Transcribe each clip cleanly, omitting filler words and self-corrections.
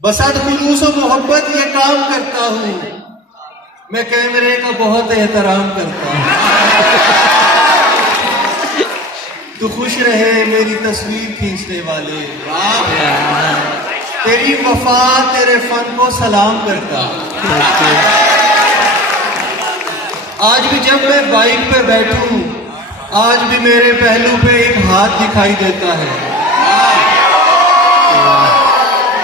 बसद खुलूस और मोहब्बत ये काम करता हूँ, मैं कैमरे का बहुत एहतराम करता हूँ। तू खुश रहे मेरी तस्वीर खींचने वाले, तेरी वफा तेरे फन को सलाम करता हूँ। आज भी जब मैं बाइक पे बैठूं, आज भी मेरे पहलू पे एक हाथ दिखाई देता है।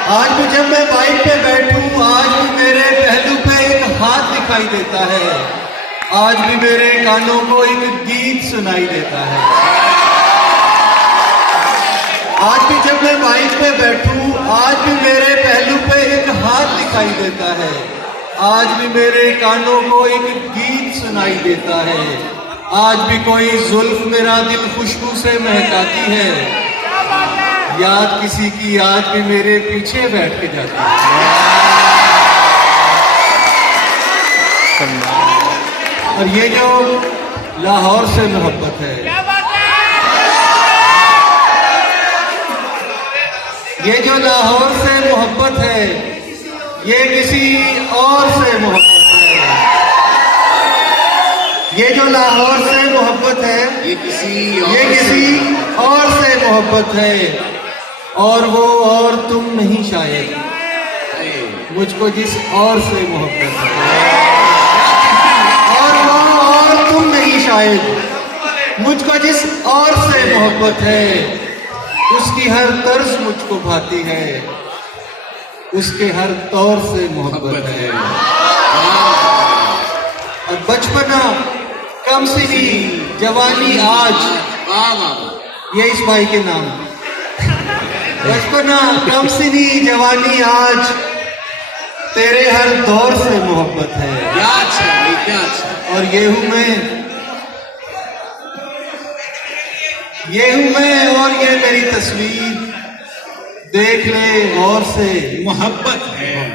आज भी जब मैं बाइक पे बैठूं, आज भी मेरे पहलू पे एक हाथ दिखाई देता है। आज भी मेरे कानों को एक गीत सुनाई देता है। आज भी जब मैं बाइक पे बैठूं, आज भी मेरे पहलू पे एक हाथ दिखाई देता है। आज भी मेरे कानों को एक गीत सुनाई देता है। आज भी कोई जुल्फ मेरा दिल खुशबू से महकाती है। याद किसी की आज भी मेरे पीछे बैठ के जाती है। और ये जो लाहौर से मोहब्बत है, ये जो लाहौर से मोहब्बत है, ये किसी और से मोहब्बत है। ये जो लाहौर से मोहब्बत है, ये किसी और से मोहब्बत है। और वो और तुम नहीं शायद, मुझको जिस और से मोहब्बत है। और वो और तुम नहीं शायद, मुझको जिस और से मोहब्बत है। उसकी हर तर्ज मुझको भाती है, उसके हर तौर से मोहब्बत है। और बचपना कम सिनी जवानी आज, ये इस भाई के नाम। बचपना कम सिनी जवानी आज, तेरे हर दौर से मोहब्बत है। और ये हूं मैं और ये मेरी तस्वीर, देख ले गौर से, मोहब्बत है।